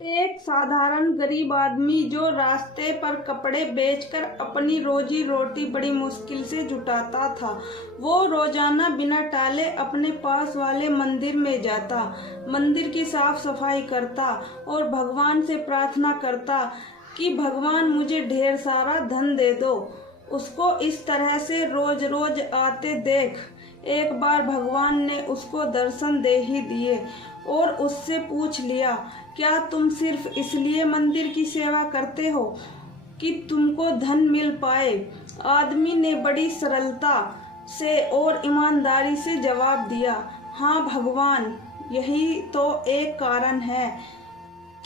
एक साधारण गरीब आदमी जो रास्ते पर कपड़े बेचकर अपनी रोजी रोटी बड़ी मुश्किल से जुटाता था, वो रोजाना बिना टाले अपने पास वाले मंदिर में जाता, मंदिर की साफ सफाई करता और भगवान से प्रार्थना करता कि भगवान मुझे ढेर सारा धन दे दो। उसको इस तरह से रोज रोज आते देख एक बार भगवान ने उसको दर्शन दे ही दिए और उससे पूछ लिया, क्या तुम सिर्फ इसलिए मंदिर की सेवा करते हो कि तुमको धन मिल पाए? आदमी ने बड़ी सरलता से और ईमानदारी से जवाब दिया, हाँ भगवान, यही तो एक कारण है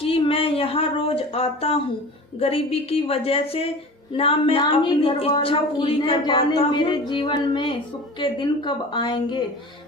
कि मैं यहाँ रोज आता हूँ। गरीबी की वजह से ना मैं अपनी इच्छा पूरी कर पाता, मेरे जीवन में सुख के दिन कब आएंगे।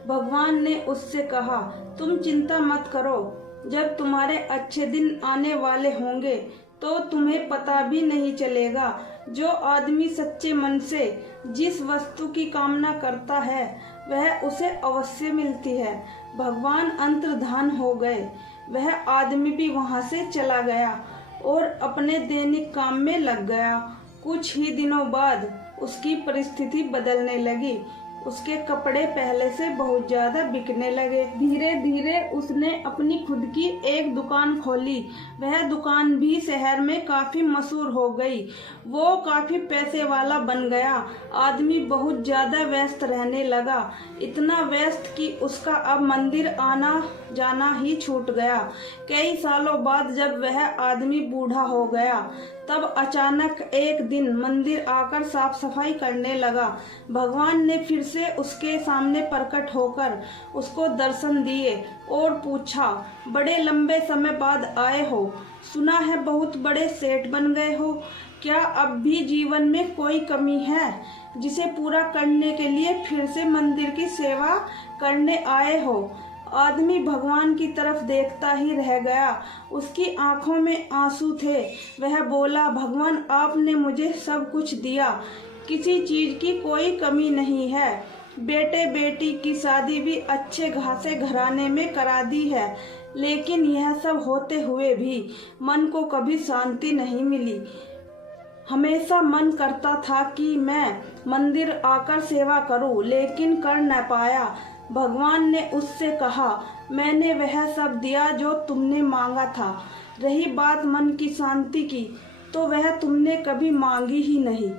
भगवान ने उससे कहा, तुम चिंता मत करो, जब तुम्हारे अच्छे दिन आने वाले होंगे तो तुम्हें पता भी नहीं चलेगा। जो आदमी सच्चे मन से जिस वस्तु की कामना करता है वह उसे अवश्य मिलती है। भगवान अंतर्धान हो गए। वह आदमी भी वहां से चला गया और अपने दैनिक काम में लग गया। कुछ ही दिनों बाद उसकी परिस्थिति बदलने लगी। उसके कपड़े पहले से बहुत ज्यादा बिकने लगे। धीरे धीरे उसने अपनी खुद की एक दुकान खोली। वह दुकान भी शहर में काफी मशहूर हो गई। वो काफी पैसे वाला बन गया। आदमी बहुत ज्यादा व्यस्त रहने लगा, इतना व्यस्त कि उसका अब मंदिर आना जाना ही छूट गया। कई सालों बाद जब वह आदमी बूढ़ा हो गया तब अचानक एक दिन मंदिर आकर साफ सफाई करने लगा। भगवान ने फिर से उसके सामने प्रकट होकर उसको दर्शन दिए और पूछा, बड़े लंबे समय बाद आए हो, सुना है बहुत बड़े सेठ बन गए हो, क्या अब भी जीवन में कोई कमी है जिसे पूरा करने के लिए फिर से मंदिर की सेवा करने आए हो? आदमी भगवान की तरफ देखता ही रह गया। उसकी आंखों में आंसू थे। वह बोला, भगवान, आपने मुझे सब कुछ दिया, किसी चीज की कोई कमी नहीं है। बेटे बेटी की शादी भी अच्छे खासे घराने में करा दी है, लेकिन यह सब होते हुए भी मन को कभी शांति नहीं मिली। हमेशा मन करता था कि मैं मंदिर आकर सेवा करूं, लेकिन कर न पाया। भगवान ने उससे कहा, मैंने वह सब दिया जो तुमने मांगा था। रही बात मन की शांति की, तो वह तुमने कभी मांगी ही नहीं।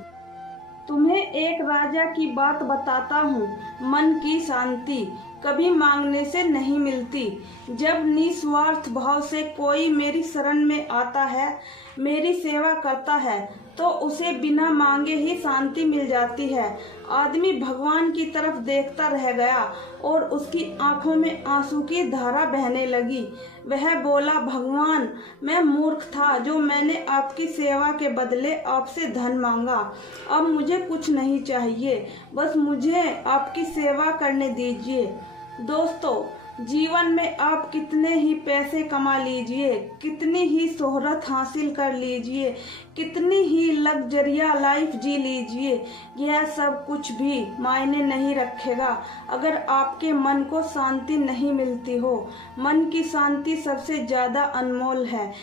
तुम्हें एक राजा की बात बताता हूँ, मन की शांति कभी मांगने से नहीं मिलती। जब निस्वार्थ भाव से कोई मेरी शरण में आता है, मेरी सेवा करता है, तो उसे बिना मांगे ही शांति मिल जाती है। आदमी भगवान की तरफ देखता रह गया और उसकी आंखों में आंसू की धारा बहने लगी। वह बोला, भगवान, मैं मूर्ख था जो मैंने आपकी सेवा के बदले आपसे धन मांगा। अब मुझे कुछ नहीं चाहिए, बस मुझे आपकी सेवा करने दीजिए। दोस्तों, जीवन में आप कितने ही पैसे कमा लीजिए, कितनी ही शोहरत हासिल कर लीजिए, कितनी ही लग्जरिया लाइफ जी लीजिए, यह सब कुछ भी मायने नहीं रखेगा अगर आपके मन को शांति नहीं मिलती हो। मन की शांति सबसे ज्यादा अनमोल है।